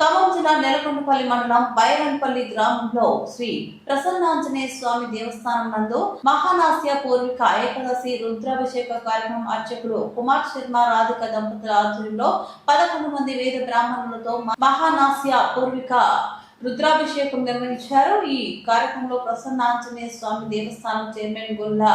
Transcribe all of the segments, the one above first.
ఖమ్మం జిల్లా నెలకొండపల్లి మండలం బైరన్పల్లి గ్రామంలో శ్రీ ప్రసన్నాంజనేయ స్వామి దేవస్థానం నందు మహానాస్య పూర్విక ఏకాదశి రుద్రాభిషేక కార్యక్రమం అర్చకులు కుమార్ శర్మ రాధిక దంపతుల ఆధ్వర్యంలో 11 మంది వేద బ్రాహ్మణులతో మహానాస్య పూర్విక రుద్రాభిషేకం నిర్వహించారు. ఈ కార్యక్రమంలో ప్రసన్నాంజనేయ స్వామి దేవస్థానం చైర్మన్ గొల్లా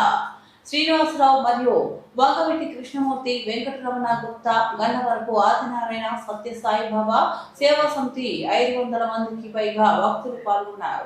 శ్రీనివాసరావు మరియు వాగవెట్టి కృష్ణమూర్తి, వెంకటరమణ గుప్తా, గన్నవరపు ఆదినారాయణ, సత్యసాయి బాబా సేవా సమితి 500 మందికి పైగా భక్తులు పాల్గొన్నారు.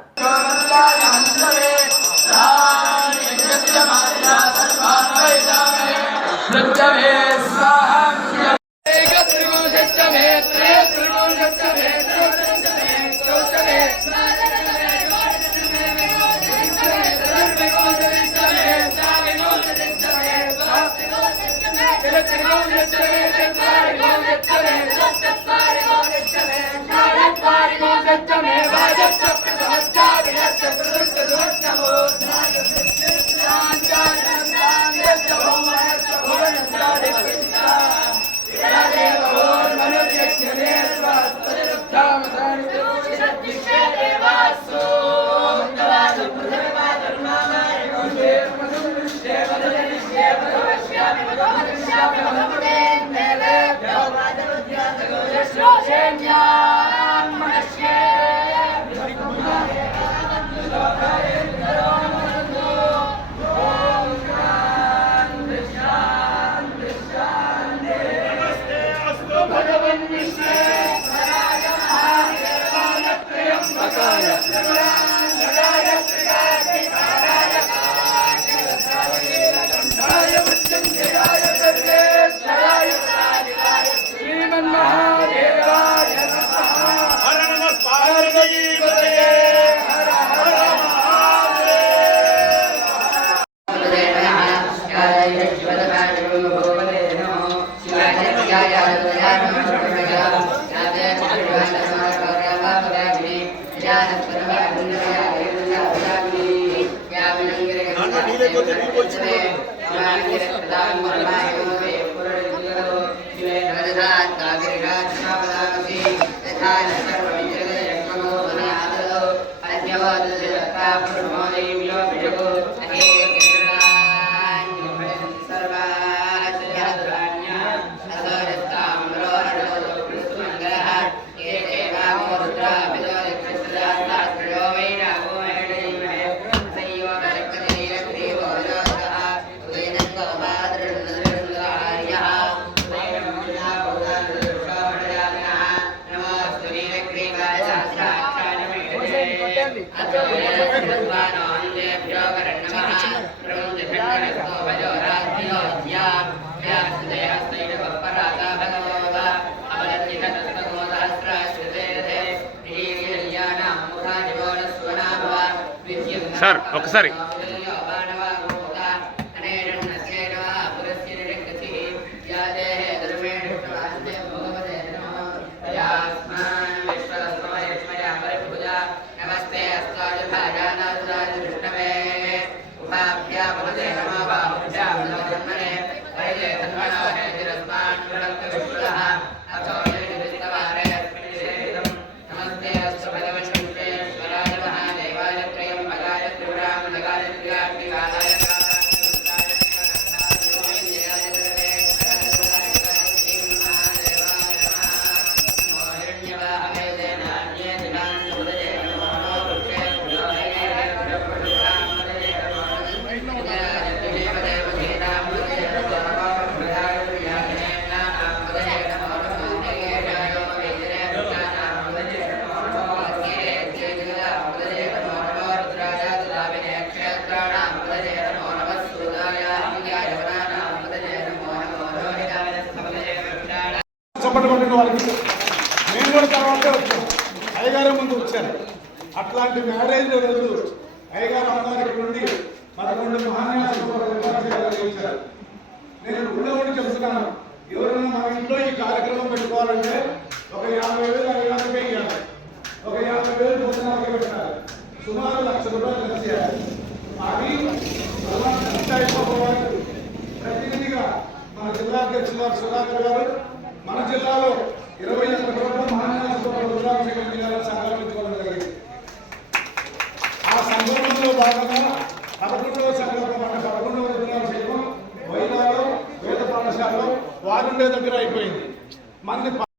సార్ ఒకసారి చప్పట్టుకుంటున్న వాళ్ళకి మేము కూడా తర్వాతే వచ్చాం. అయ్యగారే ముందు వచ్చారు. అట్లాంటి మ్యారేజ్ రోజు అయ్యగారు అమ్మగారికి నుండి 11 మహాన్యాసాలు. నేను ఉండవని చెప్తున్నాను, ఎవరైనా మన ఇంట్లో ఈ కార్యక్రమం పెట్టుకోవాలంటే ఒక 50,000 అయ్యగారికే ఇవ్వాలి, ఒక 50,000 భోజనాలకే పెట్టాలి, సుమారు ₹1,00,000 ఖర్చు చేయాలి. అది ప్రతినిధిగా మన జిల్లా అధ్యక్షులు సుధాకర్ గారు, మన జిల్లాలో 21 చోట్ల మహాన్యాస రుద్రాభిషేకం చేయాలని సంకల్పించుకోవడం జరిగింది. ఆ సంకల్పంలో భాగంగా 11వ సంకల్పం అంటే 11వ రుద్రాభిషేకం వైరాలో వేద పాఠశాలలో వారుండే దగ్గర అయిపోయింది. మంది